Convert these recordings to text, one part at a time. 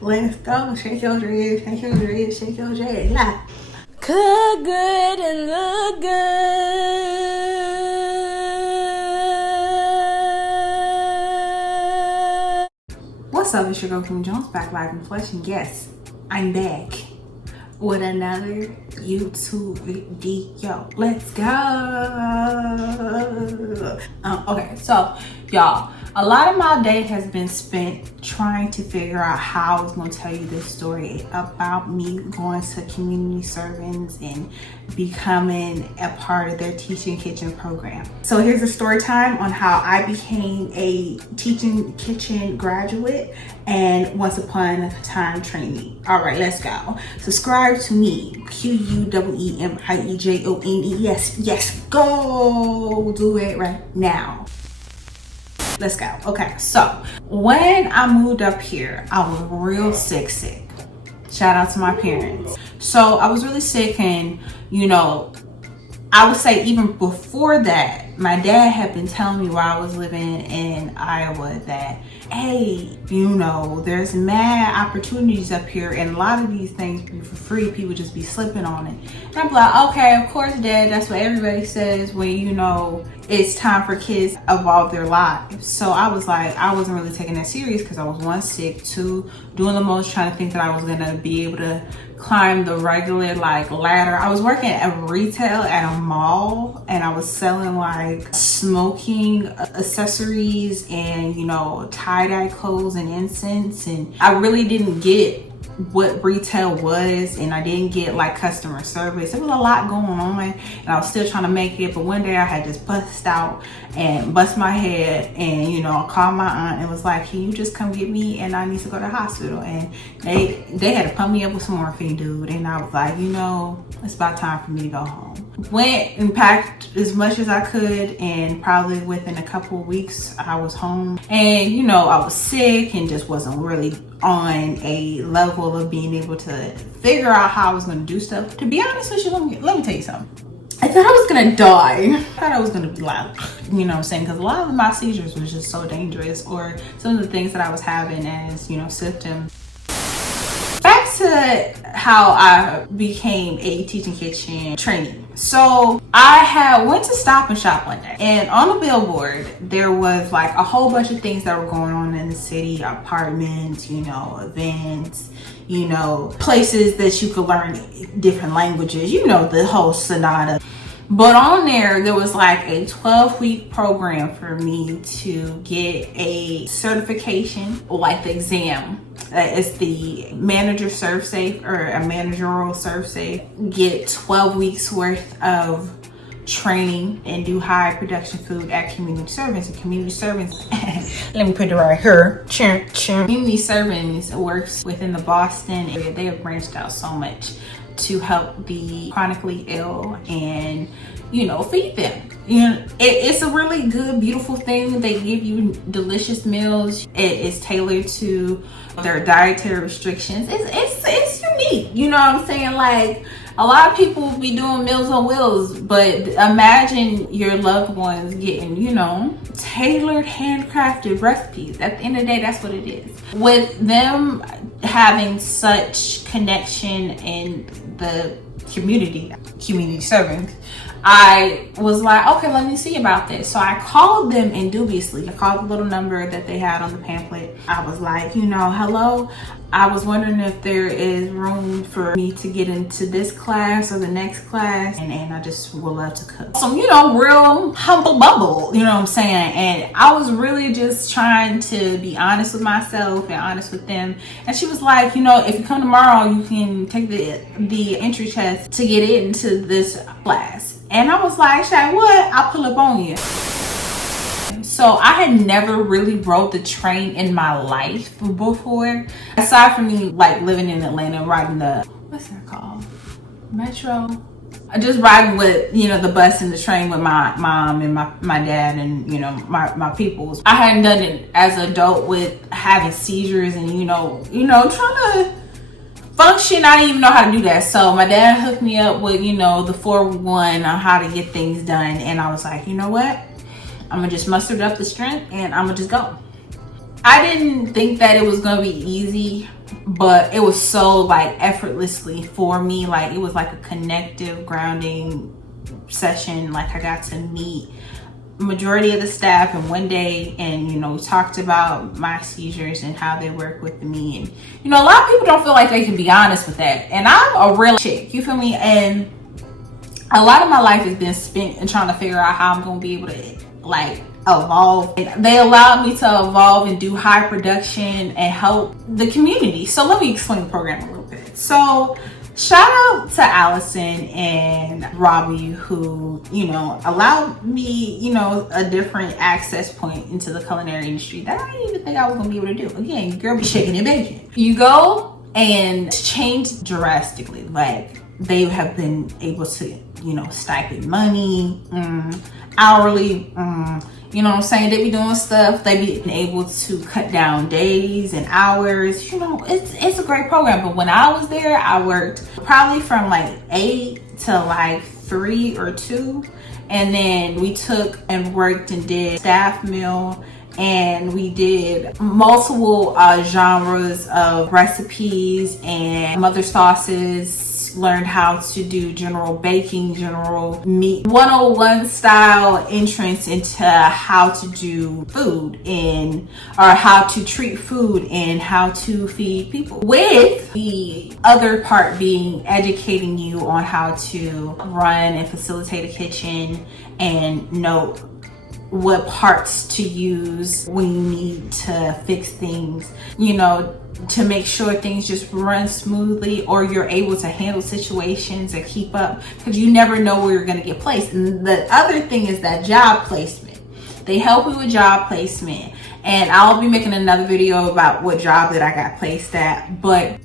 Let's go. Shake your dreads, shake your dreads, shake your dreads. Nah. Cook good and look good. What's up? It's your girl Kim Jones, back live in flesh, and yes, I'm back with another YouTube video. Let's go. Okay, so y'all, a lot of my day has been spent trying to figure out how I was going to tell you this story about me going to community servants and becoming a part of their teaching kitchen program. So here's a story time on how I became a teaching kitchen graduate and once upon a time trainee. All right, let's go. Subscribe to me, Qudsiyemiejones. Yes, go do it right now. Let's go. Okay, so when I moved up here, I was real sick. Shout out to my parents. So I was really sick, and I would say even before that, my dad had been telling me while I was living in Iowa that, hey, there's mad opportunities up here, and a lot of these things be for free. People just be slipping on it. And I'm like, okay, of course, Dad, that's what everybody says when, it's time for kids to evolve their lives. So I was like, I wasn't really taking that serious because I was, one, sick, two, doing the most, trying to think that I was going to be able to climb the regular ladder. I was working at retail at a mall, and I was selling smoking accessories and tie-dye clothes and incense, and I really didn't get what retail was, and I didn't get customer service. There was a lot going on, and I was still trying to make it. But one day I had just bust out and bust my head, and I called my aunt and was like, can you just come get me, and I need to go to the hospital. And they had to pump me up with some morphine, dude. And I was like, it's about time for me to go home. Went and packed as much as I could, and probably within a couple of weeks I was home. And I was sick and just wasn't really on a level of being able to figure out how I was going to do stuff. To be honest with you, let me tell you something. I thought I was going to die. I thought I was going to be because a lot of my seizures was just so dangerous, or some of the things that I was having as, symptoms. Back to how I became a teaching kitchen trainee. So I went to Stop and Shop one day, and on the billboard there was a whole bunch of things that were going on in the city: apartments, events, places that you could learn different languages, the whole sonata. But on there was a 12-week program for me to get a certification, the exam. It's the manager serve safe, or a managerial serve safe. Get 12 weeks worth of training and do high production food at community servants. And community servants, let me put it right here. Community servants works within the Boston area. They have branched out so much to help the chronically ill and feed them. It's a really good, beautiful thing. They give you delicious meals. It is tailored to their dietary restrictions. It's unique. You know what I'm saying? A lot of people be doing Meals on Wheels, but imagine your loved ones getting, tailored, handcrafted recipes. At the end of the day, that's what it is. With them having such connection in the community servants, I was like, okay, let me see about this. So I called them indubiously. I called the little number that they had on the pamphlet. I was like, hello, I was wondering if there is room for me to get into this class or the next class, and I just would love to cook. So, real humble bumble, what I'm saying? And I was really just trying to be honest with myself and honest with them. And she was like, if you come tomorrow, you can take the entry test to get into this class. And I was like, Shay, what? I'll pull up on you. So I had never really rode the train in my life before. Aside from me living in Atlanta, riding the, what's that called? Metro? I just riding with, the bus and the train with my mom and my dad and, my peoples. I hadn't done it as an adult with having seizures and, trying to function. I didn't even know how to do that. So my dad hooked me up with, the 411 on how to get things done. And I was like, you know what? I'm gonna just muster up the strength and I'm gonna just go. I didn't think that it was gonna be easy but it was so like effortlessly for me. Like it was like a connective grounding session. Like I got to meet majority of the staff in one day, and you know, we talked about my seizures and how they work with me. And you know, a lot of people don't feel like they can be honest with that, and I'm a real chick, you feel me? And a lot of my life has been spent in trying to figure out how I'm gonna be able to like evolve. And they allowed me to evolve and do high production and help the community. So let me explain the program a little bit. So shout out to Allison and Robbie, who, you know, allowed me, you know, a different access point into the culinary industry that I didn't even think I was gonna be able to do. Again, girl be shaking and baking. You go and change drastically. Like they have been able to, you know, stipend money, hourly, you know what I'm saying? They be doing stuff. They be able to cut down days and hours. You know, it's a great program. But when I was there, I worked probably from like 8 to like 3 or 2. And then we took and worked and did staff meal. And we did multiple genres of recipes and mother sauces. Learned how to do general baking, general meat, 101 style entrance into how to do food or how to treat food and how to feed people, with the other part being educating you on how to run and facilitate a kitchen and know what parts to use when you need to fix things, you know, to make sure things just run smoothly, or you're able to handle situations and keep up, because you never know where you're going to get placed. And the other thing is that job placement. They help you with job placement, and I'll be making another video about what job that I got placed at. But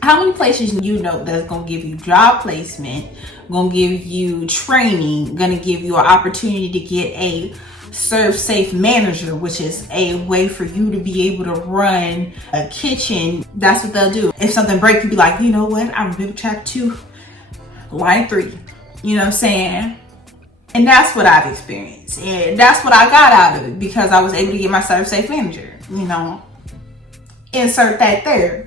how many places you know that's going to give you job placement, going to give you training, going to give you an opportunity to get a serve safe manager, which is a way for you to be able to run a kitchen. That's what they'll do. If something breaks, you'll be like, you know what, I remember track 2, line 3. You know what I'm saying? And that's what I've experienced, and that's what I got out of it, because I was able to get my serve safe manager. You know, insert that there.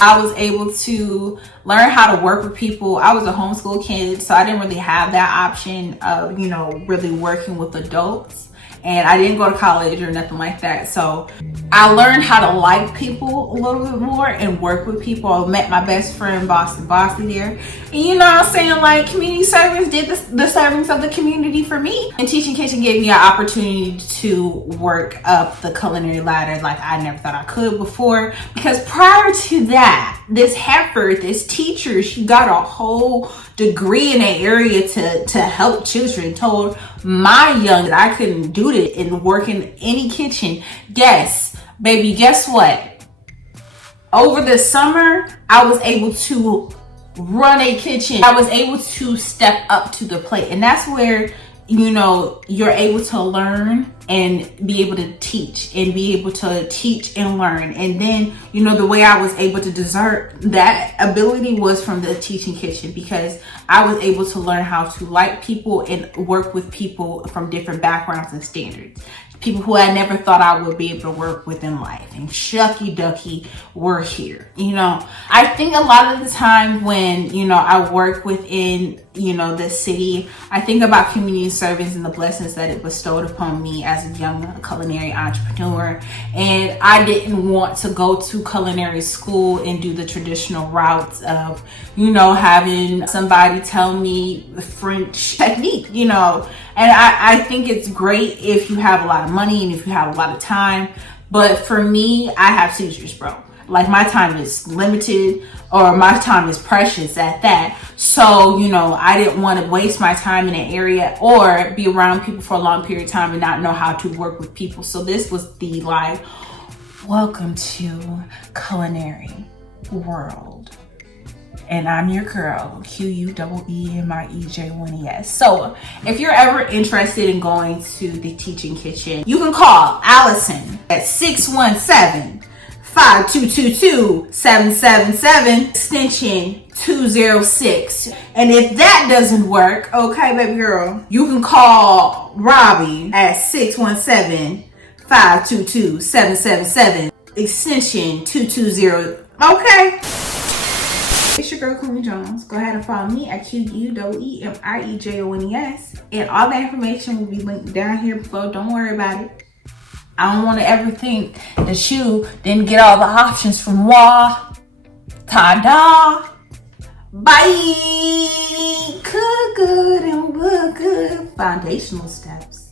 I was able to learn how to work with people. I was a homeschool kid, so I didn't really have that option of, you know, really working with adults. And I didn't go to college or nothing like that. So I learned how to like people a little bit more and work with people. I met my best friend, Boston Bosley, there. And you know what I'm saying? Like, community service did the servings of the community for me. And Teaching Kitchen gave me an opportunity to work up the culinary ladder like I never thought I could before. Because prior to that, this heifer, this teacher, she got a whole degree in an area to help children, told my young that I couldn't do it and work in any kitchen. Yes, baby, guess what? Over the summer, I was able to run a kitchen. I was able to step up to the plate. And that's where, you know, you're able to learn and be able to teach and be able to teach and learn. And then, you know, the way I was able to desert that ability was from the Teaching Kitchen, because I was able to learn how to like people and work with people from different backgrounds and standards. People who I never thought I would be able to work with in life. And shucky ducky, we're here. You know, I think a lot of the time when, you know, I work within, you know, the city, I think about community service and the blessings that it bestowed upon me as a young culinary entrepreneur. And I didn't want to go to culinary school and do the traditional routes of, you know, having somebody tell me the French technique, you know. And I think it's great if you have a lot of money and if you have a lot of time. But for me, I have seizures, bro. Like, my time is limited, or my time is precious at that. So, you know, I didn't want to waste my time in an area or be around people for a long period of time and not know how to work with people. So this was the like, welcome to culinary world. And I'm your girl, QUEEMIEJ1ES. So if you're ever interested in going to the Teaching Kitchen, you can call Allison at 617-5222-777, extension 206. And if that doesn't work, okay, baby girl, you can call Robbie at 617-522-777. extension 220. Okay. It's your girl, Queen Jones. Go ahead and follow me at QUEEMIEJONES. And all the information will be linked down here below. Don't worry about it. I don't want to ever think that you didn't get all the options from WA. Ta-da. Bye. Cook good and look good. Foundational steps.